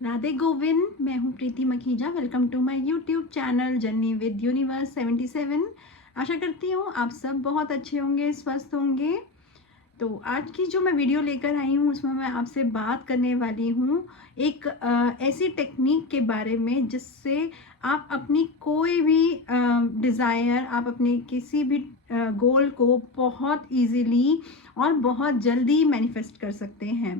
राधे गोविंद। मैं हूँ Preeti Makhija. Welcome to my YouTube channel journey with universe 77। आशा करती हूँ आप सब बहुत अच्छे होंगे, स्वस्थ होंगे। तो आज की जो मैं वीडियो लेकर आई हूँ उसमें मैं आपसे बात करने वाली हूँ एक ऐसी टेक्निक के बारे में जिससे आप अपनी कोई भी डिज़ायर, आप अपने किसी भी गोल को बहुत इजीली और बहुत जल्दी मैनिफेस्ट कर सकते हैं।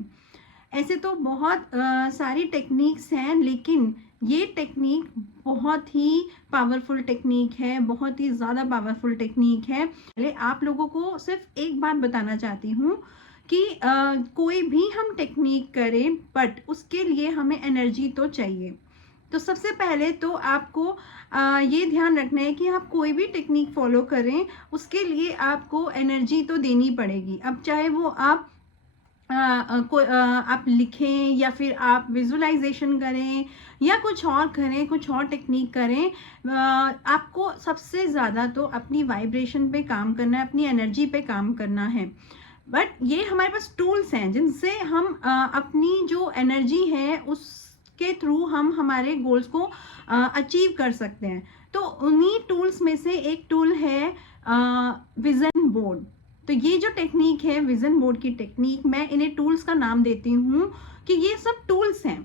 ऐसे तो बहुत सारी टेक्निक्स हैं, लेकिन ये टेक्निक बहुत ही पावरफुल टेक्निक है, बहुत ही ज़्यादा पावरफुल टेक्निक है। पहले आप लोगों को सिर्फ एक बात बताना चाहती हूँ कि कोई भी हम टेक्निक करें बट उसके लिए हमें एनर्जी तो चाहिए। तो सबसे पहले तो आपको ये ध्यान रखना है कि आप कोई भी टेक्निक फॉलो करें उसके लिए आपको एनर्जी तो देनी पड़ेगी। अब चाहे वो आप लिखें या फिर आप विजुअलाइजेशन करें या कुछ और करें, कुछ और टेक्निक करें, आपको सबसे ज़्यादा तो अपनी वाइब्रेशन पे काम करना है, अपनी एनर्जी पे काम करना है। बट ये हमारे पास टूल्स हैं जिनसे हम अपनी जो एनर्जी है उसके थ्रू हम हमारे गोल्स को अचीव कर सकते हैं। तो उन्हीं टूल्स में से एक टूल है विजन बोर्ड। तो ये जो टेक्निक है विजन बोर्ड की टेक्निक, मैं इन्हें टूल्स का नाम देती हूँ कि ये सब टूल्स हैं।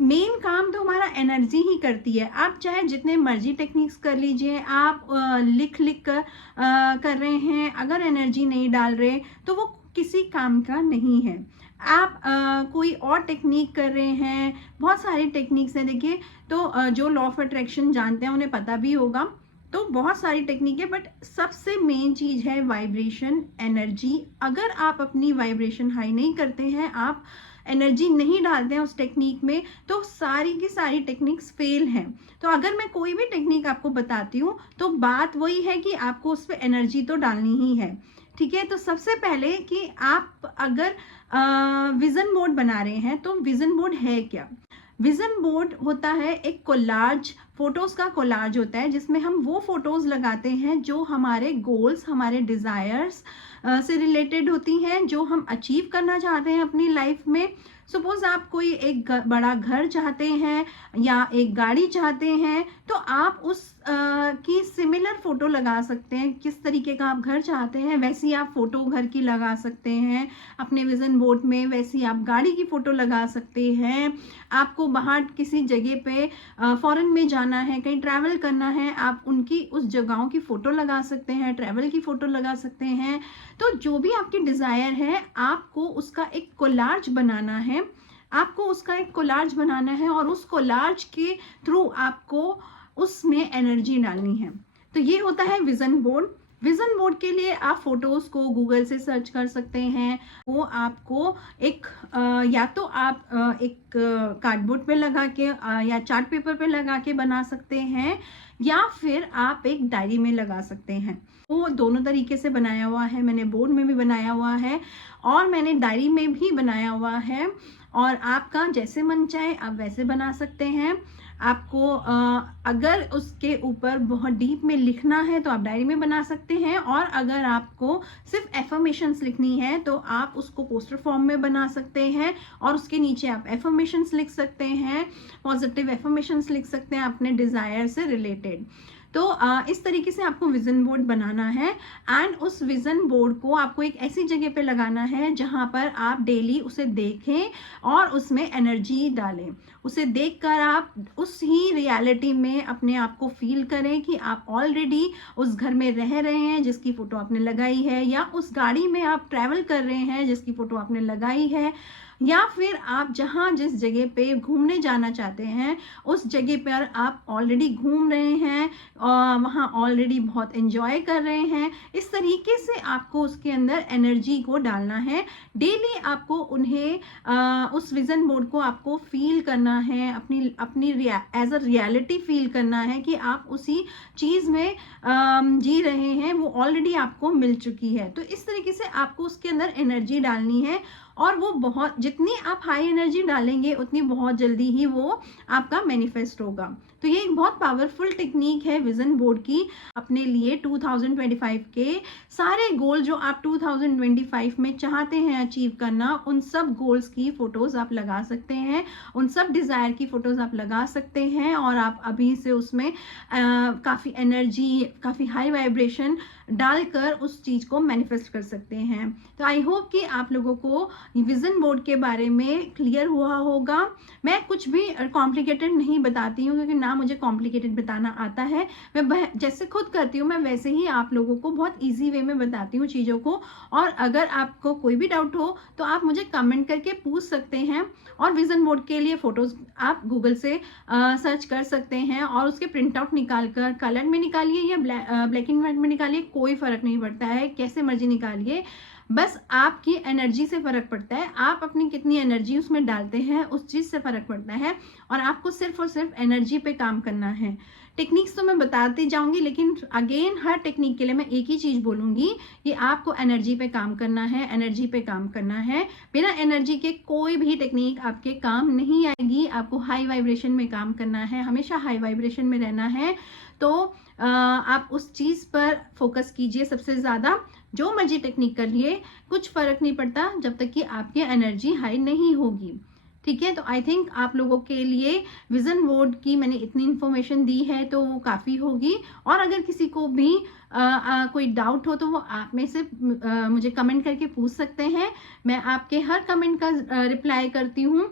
मेन काम तो हमारा एनर्जी ही करती है। आप चाहे जितने मर्जी टेक्निक्स कर लीजिए, आप लिख लिख कर रहे हैं, अगर एनर्जी नहीं डाल रहे तो वो किसी काम का नहीं है। आप कोई और टेक्निक कर रहे हैं, बहुत सारी टेक्निक्स हैं। देखिए, तो जो लॉ ऑफ अट्रैक्शन जानते हैं उन्हें पता भी होगा। तो बहुत सारी टेक्निक है, बट सबसे मेन चीज है वाइब्रेशन, एनर्जी। अगर आप अपनी वाइब्रेशन हाई नहीं करते हैं, आप एनर्जी नहीं डालते हैं उस टेक्निक में, तो सारी की सारी टेक्निक्स फेल हैं। तो अगर मैं कोई भी टेक्निक आपको बताती हूँ तो बात वही है कि आपको उस पर एनर्जी तो डालनी ही है। ठीक है, तो सबसे पहले कि आप अगर विजन बोर्ड बना रहे हैं तो विजन बोर्ड है क्या। विजन बोर्ड होता है एक कोलाज, फोटोज का कोलाज होता है जिसमें हम वो फोटोज लगाते हैं जो हमारे गोल्स, हमारे डिजायर्स से रिलेटेड होती हैं, जो हम अचीव करना चाहते हैं अपनी लाइफ में। सपोज आप कोई एक बड़ा घर चाहते हैं या एक गाड़ी चाहते हैं, तो आप उस की सिमिलर फोटो लगा सकते हैं। किस तरीके का आप घर चाहते हैं वैसी आप फोटो घर की लगा सकते हैं अपने विजन बोर्ड में, वैसी आप गाड़ी की फोटो लगा सकते हैं। आपको बाहर किसी जगह पे फॉरेन में जाना है, कहीं ट्रैवल करना है, आप उनकी उस जगहों की फोटो लगा सकते हैं, ट्रैवल की फोटो लगा सकते हैं। तो जो भी आपकी डिजायर है, आपको उसका एक कोलाज बनाना है, आपको उसका एक कोलाज बनाना है और उस कोलाज के थ्रू आपको उसमें एनर्जी डालनी है। तो ये होता है विजन बोर्ड। विजन बोर्ड के लिए आप फोटोज को गूगल से सर्च कर सकते हैं। वो आपको एक या तो आप एक कार्डबोर्ड पे लगा के या चार्ट पेपर पे लगा के बना सकते हैं, या फिर आप एक डायरी में लगा सकते हैं। वो दोनों तरीके से बनाया हुआ है। मैंने बोर्ड में भी बनाया हुआ है और मैंने डायरी में भी बनाया हुआ है, और आपका जैसे मन चाहे आप वैसे बना सकते हैं। आपको अगर उसके ऊपर बहुत डीप में लिखना है तो आप डायरी में बना सकते हैं, और अगर आपको सिर्फ एफर्मेशंस लिखनी है तो आप उसको पोस्टर फॉर्म में बना सकते हैं और उसके नीचे आप एफर्मेशंस लिख सकते हैं, पॉजिटिव एफर्मेशंस लिख सकते हैं अपने डिजायर से रिलेटेड। तो इस तरीके से आपको विजन बोर्ड बनाना है, एंड उस विजन बोर्ड को आपको एक ऐसी जगह पे लगाना है जहां पर आप डेली उसे देखें और उसमें एनर्जी डालें। उसे देखकर आप उस ही रियलिटी में अपने आप को फील करें कि आप ऑलरेडी उस घर में रह रहे हैं जिसकी फोटो आपने लगाई है, या उस गाड़ी में आप ट्रैवल कर रहे हैं जिसकी फोटो आपने लगाई है, या फिर आप जहां जिस जगह पे घूमने जाना चाहते हैं उस जगह पर आप ऑलरेडी घूम रहे हैं, वहाँ ऑलरेडी बहुत एंजॉय कर रहे हैं। इस तरीके से आपको उसके अंदर एनर्जी को डालना है। डेली आपको उन्हें उस विजन बोर्ड को आपको फील करना है, अपनी अपनी एज अ रियलिटी फील करना है कि आप उसी चीज में जी रहे हैं, वो ऑलरेडी आपको मिल चुकी है। तो इस तरीके से आपको उसके अंदर एनर्जी डालनी है, और वो बहुत, जितनी आप हाई एनर्जी डालेंगे उतनी बहुत जल्दी ही वो आपका मैनिफेस्ट होगा। तो ये एक बहुत पावरफुल टेक्निक है विजन बोर्ड की अपने लिए 2025 के सारे गोल जो आप 2025 में चाहते हैं अचीव करना, उन सब गोल्स की फोटोज आप लगा सकते हैं, उन सब डिजायर की फोटोज आप लगा सकते हैं और आप अभी से उसमें काफी एनर्जी, काफी हाई वाइब्रेशन डालकर उस चीज को मैनिफेस्ट कर सकते हैं। तो आई होप कि आप लोगों को विजन बोर्ड के बारे में क्लियर हुआ होगा। मैं कुछ भी कॉम्प्लिकेटेड नहीं बताती हूँ क्योंकि ना मुझे कॉम्प्लिकेटेड बताना आता है। मैं जैसे खुद करती हूँ मैं वैसे ही आप लोगों को बहुत इजी वे में बताती हूँ चीज़ों को। और अगर आपको कोई भी डाउट हो तो आप मुझे कमेंट करके पूछ सकते हैं। और विजन बोर्ड के लिए फोटोज आप गूगल से सर्च कर सकते हैं और उसके प्रिंट आउट निकाल कर कलर में निकालिए या ब्लैक एंड व्हाइट में निकालिए, कोई फर्क नहीं पड़ता है, कैसे मर्जी निकालिए। बस आपकी एनर्जी से फर्क पड़ता है, आप अपनी कितनी एनर्जी उसमें डालते हैं उस चीज से फर्क पड़ता है। और आपको सिर्फ और सिर्फ एनर्जी पे काम करना है। टेक्निक्स तो मैं बताती जाऊंगी लेकिन अगेन हर टेक्निक के लिए मैं एक ही चीज बोलूंगी कि आपको एनर्जी पे काम करना है, एनर्जी पे काम करना है। बिना एनर्जी के कोई भी टेक्निक आपके काम नहीं आएगी। आपको हाई वाइब्रेशन में काम करना है, हमेशा हाई वाइब्रेशन में रहना है। तो आप उस चीज पर फोकस कीजिए सबसे ज्यादा। जो मर्जी टेक्निक करिए, कुछ फर्क नहीं पड़ता जब तक कि आपकी एनर्जी हाई नहीं होगी। ठीक है, तो आई थिंक आप लोगों के लिए विजन बोर्ड की मैंने इतनी इन्फॉर्मेशन दी है तो वो काफ़ी होगी। और अगर किसी को भी कोई डाउट हो तो वो आप में से मुझे कमेंट करके पूछ सकते हैं। मैं आपके हर कमेंट का रिप्लाई करती हूँ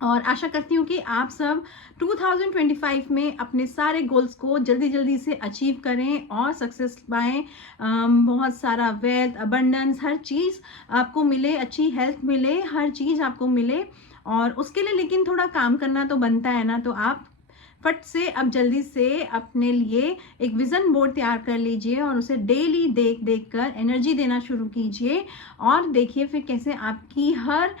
और आशा करती हूँ कि आप सब 2025 में अपने सारे गोल्स को जल्दी जल्दी से अचीव करें और सक्सेस पाएं। बहुत सारा वेल्थ, अबंडेंस, हर चीज़ आपको मिले, अच्छी हेल्थ मिले, हर चीज़ आपको मिले। और उसके लिए लेकिन थोड़ा काम करना तो बनता है ना। तो आप फट से अब जल्दी से अपने लिए एक विजन बोर्ड तैयार कर लीजिए और उसे डेली देख देख कर एनर्जी देना शुरू कीजिए और देखिए फिर कैसे आपकी हर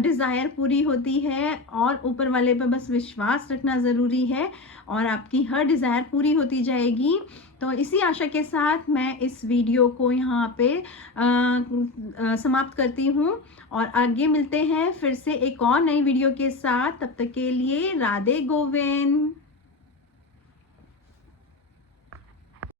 डिज़ायर पूरी होती है। और ऊपर वाले पर बस विश्वास रखना ज़रूरी है और आपकी हर डिज़ायर पूरी होती जाएगी। तो इसी आशा के साथ मैं इस वीडियो को यहाँ पे समाप्त करती हूँ और आगे मिलते हैं फिर से एक और नई वीडियो के साथ। तब तक के लिए राधे गोविंद।